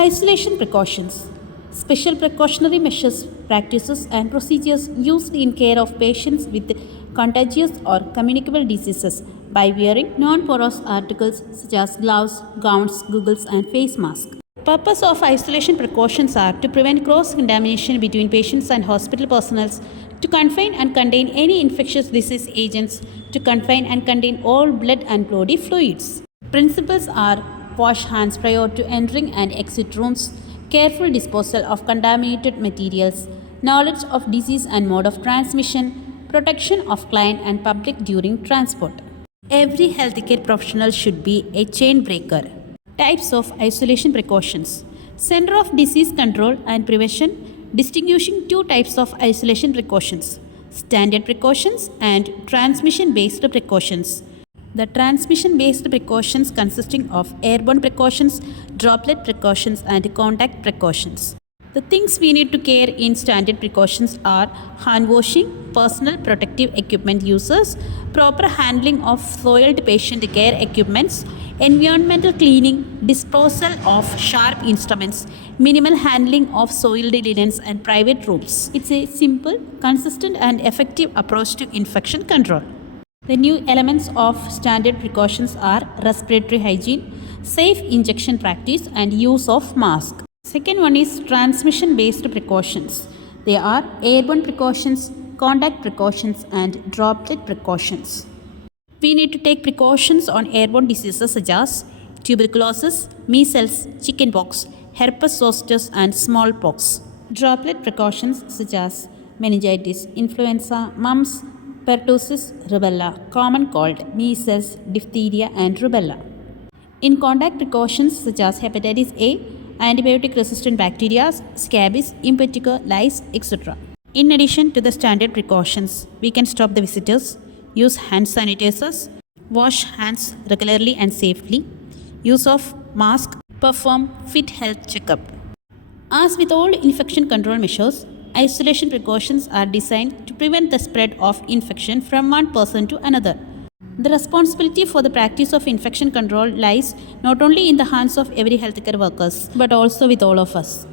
Isolation precautions. Special precautionary measures, practices, and procedures used in care of patients with contagious or communicable diseases by wearing non-porous articles such as gloves, gowns, goggles, and face masks. Purpose of isolation precautions are to prevent cross-contamination between patients and hospital personnel, to confine and contain any infectious disease agents, to confine and contain all blood and body fluids. Principles are wash hands prior to entering and exit rooms, careful disposal of contaminated materials, knowledge of disease and mode of transmission, protection of client and public during transport. Every healthcare professional should be a chain breaker. Types of isolation precautions. Center of Disease Control and Prevention distinguishing two types of isolation precautions: standard precautions and transmission based precautions. The transmission based precautions consisting of airborne precautions, droplet precautions, and contact precautions. The things we need to care in standard precautions are hand washing, personal protective equipment uses, proper handling of soiled patient care equipments, environmental cleaning, disposal of sharp instruments, minimal handling of soiled linens and private rooms. It's a simple, consistent, and effective approach to infection control. The new elements of standard precautions are respiratory hygiene, safe injection practice, and use of mask. Second one is transmission based precautions. They are airborne precautions, contact precautions, and droplet precautions. We need to take precautions on airborne diseases such as tuberculosis, measles, chickenpox, herpes zoster, and smallpox. Droplet precautions such as meningitis, influenza, mumps, pertussis, rubella, common cold, measles, diphtheria, and rubella. In contact precautions such as hepatitis A, antibiotic resistant bacteria, scabies, impetigo, lice, etc. In addition to the standard precautions, we can stop the visitors, use hand sanitizers, wash hands regularly and safely, use of mask, perform fit health checkup. As with all infection control measures, isolation precautions are designed to prevent the spread of infection from one person to another. The responsibility for the practice of infection control lies not only in the hands of every healthcare workers but also with all of us.